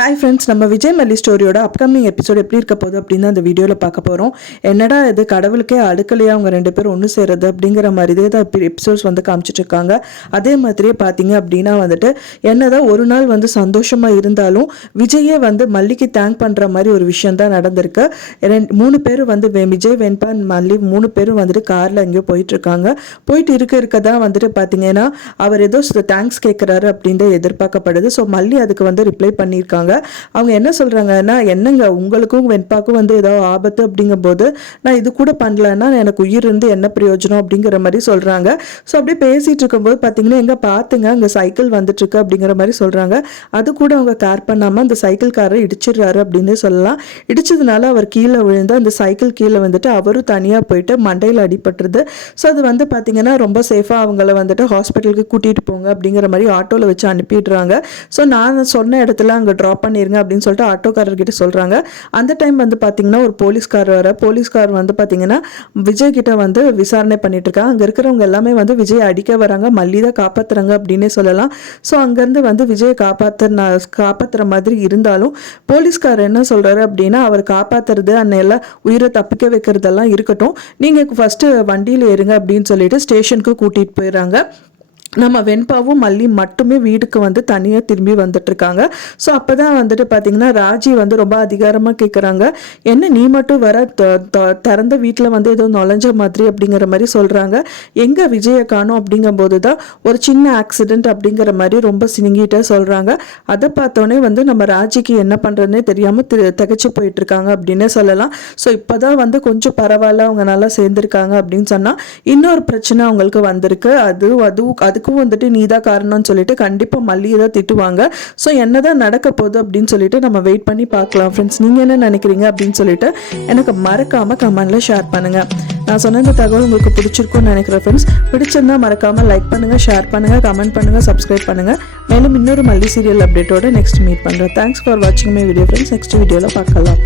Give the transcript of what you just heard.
Hi friends, நம்ம விஜய் மல்லி ஸ்டோரியோட upcoming episode எப்படி இருக்க போகுது அப்படின்னு அந்த வீடியோவில் பார்க்க போகிறோம். என்னடா இது கடவுளுக்கே அடுக்கலையாக அவங்க ரெண்டு பேரும் ஒன்று சேருது அப்படிங்கிற மாதிரியே தான் எபிசோட்ஸ் வந்து காமிச்சிட்டு இருக்காங்க. அதே மாதிரியே பார்த்தீங்க அப்படின்னா வந்துட்டு என்னதான் ஒரு நாள் வந்து சந்தோஷமாக இருந்தாலும் விஜயே வந்து மல்லிக்கு தேங்க் பண்ணுற மாதிரி ஒரு விஷயம் தான் நடந்திருக்கு. மூணு பேர் வந்து விஜய், வெண்பா, மல்லி மூணு பேரும் வந்துட்டு காரில் எங்கேயோ போயிட்டுருக்காங்க. போயிட்டு இருக்க தான் வந்துட்டு பார்த்தீங்கன்னா அவர் ஏதோ தேங்க்ஸ் கேட்குறாரு அப்படின்ட்டு எதிர்பார்க்கப்படுது. ஸோ மல்லி அதுக்கு வந்து ரிப்ளை பண்ணியிருக்காங்க. அவங்க என்ன சொல்றாங்கன்னா, என்னங்க உங்களுக்கும் வெண்பாக்கும் வந்து ஏதோ ஆபத்து அப்படிங்கும் போது நான் இது கூட பண்ணலன்னா எனக்கு உயிர் இருந்து என்ன பிரயோஜனம் அப்படிங்கிற மாதிரி சொல்றாங்க. ஸோ அப்படியே பேசிட்டு இருக்கும்போது பார்த்தீங்கன்னா எங்க பாத்துங்க அங்கே சைக்கிள் வந்துட்டு இருக்கு அப்படிங்கிற மாதிரி சொல்றாங்க. அது கூட அவங்க கேர் பண்ணாம அந்த சைக்கிள் காரை இடிச்சிடுறாரு அப்படின்னு சொல்லலாம். இடிச்சதுனால அவர் கீழே விழுந்து அந்த சைக்கிள் கீழே வந்துட்டு அவரும் தனியாக போயிட்டு மண்டையில் அடிபட்டுருது. ஸோ அது வந்து பார்த்தீங்கன்னா ரொம்ப சேஃபாக அவங்கள வந்துட்டு ஹாஸ்பிட்டலுக்கு கூட்டிகிட்டு போங்க அப்படிங்கிற மாதிரி ஆட்டோவில் வச்சு அனுப்பிடுறாங்க. ஸோ நான் சொன்ன இடத்துல அங்கே ட்ராப் பண்ணிருங்க அப்படின்னு சொல்லிட்டு ஆட்டோக்காரர்கிட்ட சொல்றாங்க. அந்த டைம் வந்து பாத்தீங்கன்னா ஒரு போலீஸ்கார் வந்து பாத்தீங்கன்னா விஜய் கிட்ட வந்து விசாரணை பண்ணிட்டு இருக்காங்க. அங்க இருக்கிறவங்க எல்லாமே வந்து விஜய் அடிக்க வராங்க, மல்லி தான் காப்பாத்துறாங்க அப்படின்னே சொல்லலாம். ஸோ அங்கிருந்து வந்து விஜய் காப்பாத்துற மாதிரி இருந்தாலும் போலீஸ்கார் என்ன சொல்றாரு அப்படின்னா, அவர் காப்பாத்துறது அன்னையெல்லாம் உயிரை தப்பிக்க வைக்கிறதெல்லாம் இருக்கட்டும், நீங்க ஃபர்ஸ்ட் வண்டியில ஏறுங்க அப்படின்னு சொல்லிட்டு ஸ்டேஷனுக்கு கூட்டிட்டு போயிடுறாங்க. நம்ம வெண்பாவும் மல்லி மட்டுமே வீட்டுக்கு வந்து தனியாக திரும்பி வந்துட்டு இருக்காங்க. ஸோ அப்போ தான் வந்துட்டு பார்த்தீங்கன்னா ராஜி வந்து ரொம்ப அதிகாரமாக கேட்குறாங்க, என்ன நீ மட்டும் வர திறந்த வீட்டில் வந்து ஏதோ நுழைஞ்ச மாதிரி அப்படிங்கிற மாதிரி சொல்கிறாங்க. எங்கே விஜயை காணும் அப்படிங்கும்போது தான் ஒரு சின்ன ஆக்சிடென்ட் அப்படிங்கிற மாதிரி ரொம்ப சினிங்கிட்ட சொல்கிறாங்க. அதை பார்த்தோன்னே வந்து நம்ம ராஜிக்கு என்ன பண்ணுறதுனே தெரியாமல் திகச்சு போயிட்டு இருக்காங்க அப்படின்னே சொல்லலாம். ஸோ இப்போ தான் வந்து கொஞ்சம் பரவாயில்ல, அவங்க நல்லா சேர்ந்துருக்காங்க அப்படின்னு சொன்னால் இன்னொரு பிரச்சனை அவங்களுக்கு வந்திருக்கு. அதுக்கும் வந்துட்டு நீதான் காரணம்னு சொல்லிட்டு கண்டிப்பா மல்லியை தான் திட்டுவாங்க. ஸோ என்னதான் நடக்க போகுது அப்படின்னு சொல்லிட்டு நம்ம வெயிட் பண்ணி பார்க்கலாம். ஃப்ரெண்ட்ஸ், நீங்க என்ன நினைக்கிறீங்க அப்படின்னு சொல்லிட்டு எனக்கு மறக்காம கமெண்ட்ல ஷேர் பண்ணுங்க. நான் சொன்ன இந்த தகவல் உங்களுக்கு பிடிச்சிருக்கும்னு நினைக்கிறேன். ஃப்ரெண்ட்ஸ், பிடிச்சிருந்தா மறக்காம லைக் பண்ணுங்க, ஷேர் பண்ணுங்க, கமெண்ட் பண்ணுங்க, சப்ஸ்கிரைப் பண்ணுங்க. மேலும் இன்னொரு மல்லி சீரியல் அப்டேட்டோட நெக்ஸ்ட் மீட் பண்றேன். தேங்க்ஸ் ஃபார் வாட்சிங் மை வீடியோ ஃப்ரெண்ட்ஸ். நெக்ஸ்ட் வீடியோல பார்க்கலாம்.